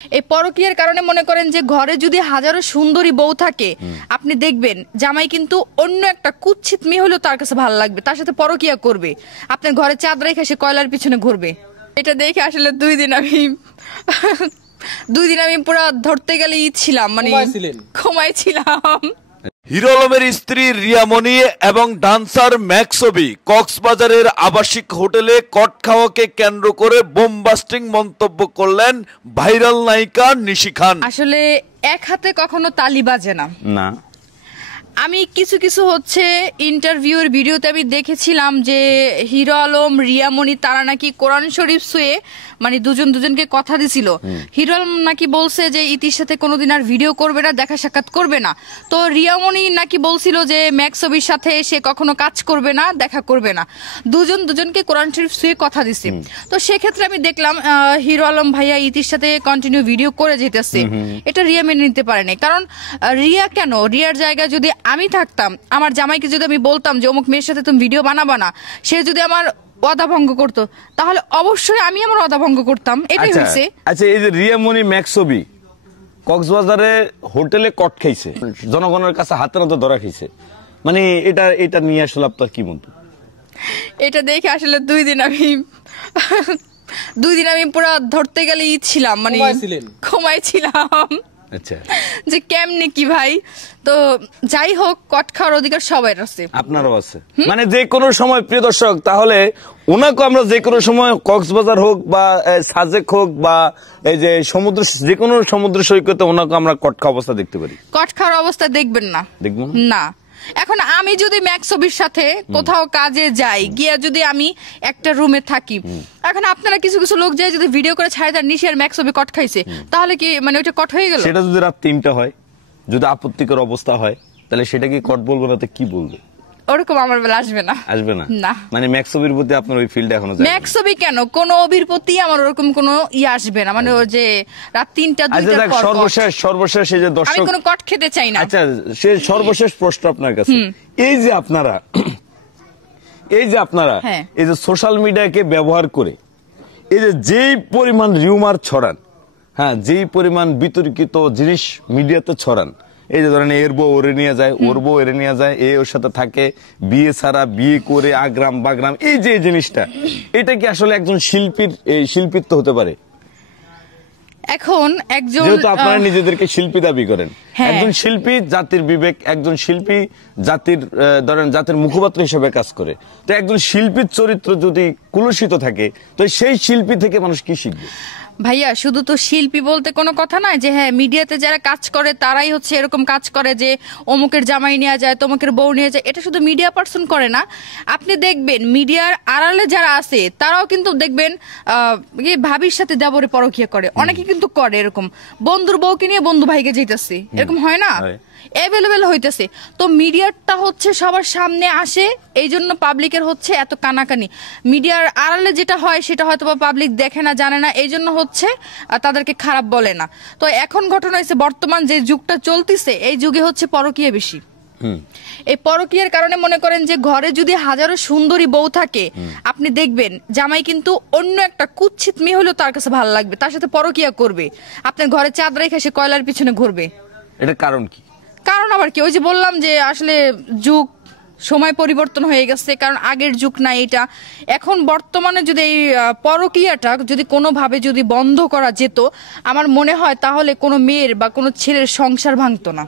এই পরকীয়ার কারণে মনে করেন যে ঘরে যদি হাজারো সুন্দরী বউ থাকে, আপনি দেখবেন জামাই কিন্তু অন্য একটা কুৎসিত মেয়ে হলেও তার কাছে ভালো লাগবে, তার সাথে পরকীয়া করবে, আপনার ঘরে চাঁদ রেখে সে কয়লার পিছনে ঘুরবে। এটা দেখে আসলে দুই দিন আমি পুরো ধরতে গেলে ছিলাম, মানে ঘুমাইছিলাম। হিরো আলমের স্ত্রী রিয়ামণি এবং ডান্সার ম্যাক্সবি কক্সবাজারের আবাসিক হোটেলে কট খাওয়াকে কেন্দ্র করে বোমবাস্টিং মন্তব্য করলেন ভাইরাল নায়িকা নিশি খান। আসলে এক হাতে কখনো তালি বাজে না। আমি কিছু কিছু ইন্টারভিউর ভিডিওতে আমি দেখেছিলাম যে হিরো আলম রিয়ামণি তারা নাকি কোরআন শরীফ ছুঁয়ে মানে দুজনকে কথা দিছিল। হিরো আলম নাকি বলছে যে ইতির সাথে কোনোদিন আর ভিডিও করবে না, দেখা সাক্ষাৎ করবে না। তো রিয়ামণি নাকি বলছিল যে ম্যাক্সবির সাথে সে কখনো কাজ করবে না, দেখা করবে না। দুজনকে কোরআন শরীফ ছুঁয়ে কথা দিছে। তো সেক্ষেত্রে আমি দেখলাম হিরো আলম ভাইয়া ইতির সাথে কন্টিনিউ ভিডিও করে যেতেছে, এটা রিয়া মেনে নিতে পারেনি। কারণ রিয়ার জায়গায় যদি আমি থাকতাম, আমার জামাইকে যদি আমি বলতাম যে অমুক মেয়ের সাথে তুমি ভিডিও বানাবা না, সে যদি আমার ওয়াদা ভঙ্গ করতো, তাহলে অবশ্যই আমি আমার ওয়াদা ভঙ্গ করতাম। এটাই হয়েছে। আচ্ছা, এই যে রিয়ামণি ম্যাক্সবি কক্সবাজারে হোটেলে কট খাইছে, জনগণের কাছে হাতে নাতে ধরা খাইছে, মানে এটা নিয়ে আসলে আপনার কি মন্তব্য? এটা দেখে আসলে দুই দিন আমি পুরো ধরতে গেলে ছিলাম, মানে ঘুমাইছিলাম। আচ্ছা, যে কেমনে কি ভাই। তো যাই হোক, কট খাওয়ার অধিকার সবাই আছে, আপনারও আছে। মানে যে কোনো সময়, প্রিয় দর্শক, তাহলে ওনাকে আমরা যে কোনো সময় কক্সবাজার হোক বা সাজেক হোক বা এই যে সমুদ্র, যে কোনো সমুদ্র সৈকতে ওনাকে আমরা কট খাওয়া অবস্থা দেখতে পারি। কট খাওয়ার অবস্থা দেখবেন না, দেখবেন না। এখন আমি যদি ম্যাক্সবির সাথে কোথাও কাজে যাই, গিয়া যদি আমি একটা রুমে থাকি, এখন আপনারা কিছু কিছু লোক যায় যদি ভিডিও করে ছাড়ে তার নিশি আর ম্যাক্সবি কট খাইছে, তাহলে কি মানে ওইটা কট হয়ে গেল? সেটা যদি রাত 3টা হয়, যদি আপত্তিকর অবস্থা হয়, তাহলে সেটা কি কট বলবো না? তো কি বলবে? ওরকম আমার বেলা আসবে না। না, মানে ম্যাক্সবির প্রতি আপনার ওই ফিল্ড এখনো যায়? ম্যাক্সবি কেন, কোন অভির প্রতি আমার ওরকম কোনো আসবে না, মানে যে রাত 3টা 2টার পর। সর্বশেষ এই যে দর্শক, আমি কোনো কট খেতে চাই না। আচ্ছা, সে সর্বশেষ প্রশ্ন আপনার কাছে, এই যে আপনারা এই যে সোশ্যাল মিডিয়াকে ব্যবহার করে এই যেই পরিমাণ রিউমার ছড়ান, হ্যাঁ, যেই পরিমাণ বিতর্কিত জিনিস মিডিয়াতে ছড়ান, এই যে ধরেন এর বউ ওরে নিয়ে যায়, ওর বউ এরে নিয়ে যায়, এ ওর সাথে থাকে, বিয়ে ছাড়া, বিয়ে করে আগ্রাম বাগ্রাম, এই যে জিনিসটা, এটা কি আসলে একজন শিল্পিত্ব হতে পারে? এখন একজন, যেহেতু আপনারা নিজেদেরকে শিল্পী দাবি করেন, একজন শিল্পী জাতির বিবেক, একজন শিল্পী জাতির জাতির মুখপাত্র হিসেবে কাজ করে, তো একজন শিল্পীর চরিত্র যদি কুলুষিত থাকে, তো সেই শিল্পী থেকে মানুষ কি শিখবে? ভাইয়া, শুধু তো শিল্পী বলতে কোনো কথা নয় যে হ্যাঁ মিডিয়াতে যারা কাজ করে তারাই এরকম কাজ করে যে অমুকের জামাই নিয়ে যায়, তমুকের বউ নিয়ে যায়। এটা শুধু মিডিয়া পার্সন করে না, আপনি দেখবেন মিডিয়ার আড়ালে যারা আছে তারাও কিন্তু দেখবেন ভাবির সাথে দেবরে পরকীয়া করে, অনেকে কিন্তু করে এরকম, বন্ধুর বউকে নিয়ে বন্ধু ভাইকে যেতেছে, এরকম হয় না, অ্যাভেলেবেল হইতেছে। তো মিডিয়াটা সবার সামনে আসে, এই জন্য পাবলিকের এত কানাকানি। মিডিয়ার আড়ালে যেটা হয় সেটা হয়তো পাবলিক দেখে না, জানে না, এই জন্য তাদেরকে খারাপ বলে না। তো এখন ঘটনা হয়েছে, বর্তমান যে যুগটা চলতেছে এই যুগে পরকীয়া বেশি। এই পরকীয়ার কারণে মনে করেন যে ঘরে যদি হাজারো সুন্দরী বউ থাকে, আপনি দেখবেন জামাই কিন্তু অন্য একটা কুৎসিত মেয়ে হলেও তার কাছে ভালো লাগবে, তার সাথে পরকীয়া করবে, আপনার ঘরে চাঁদ রেখে সে কয়লার পিছনে ঘুরবে। এটা কারণ কি? কারণ আবার কি, ওই যে বললাম যে আসলে যুগ সময় পরিবর্তন হয়ে গেছে, কারণ আগের যুগ না এটা। এখন বর্তমানে যদি এই পরকীয়াটা যদি কোনোভাবে যদি বন্ধ করা যেত, আমার মনে হয় তাহলে কোনো মেয়ের বা কোনো ছেলের সংসার ভাঙতো না।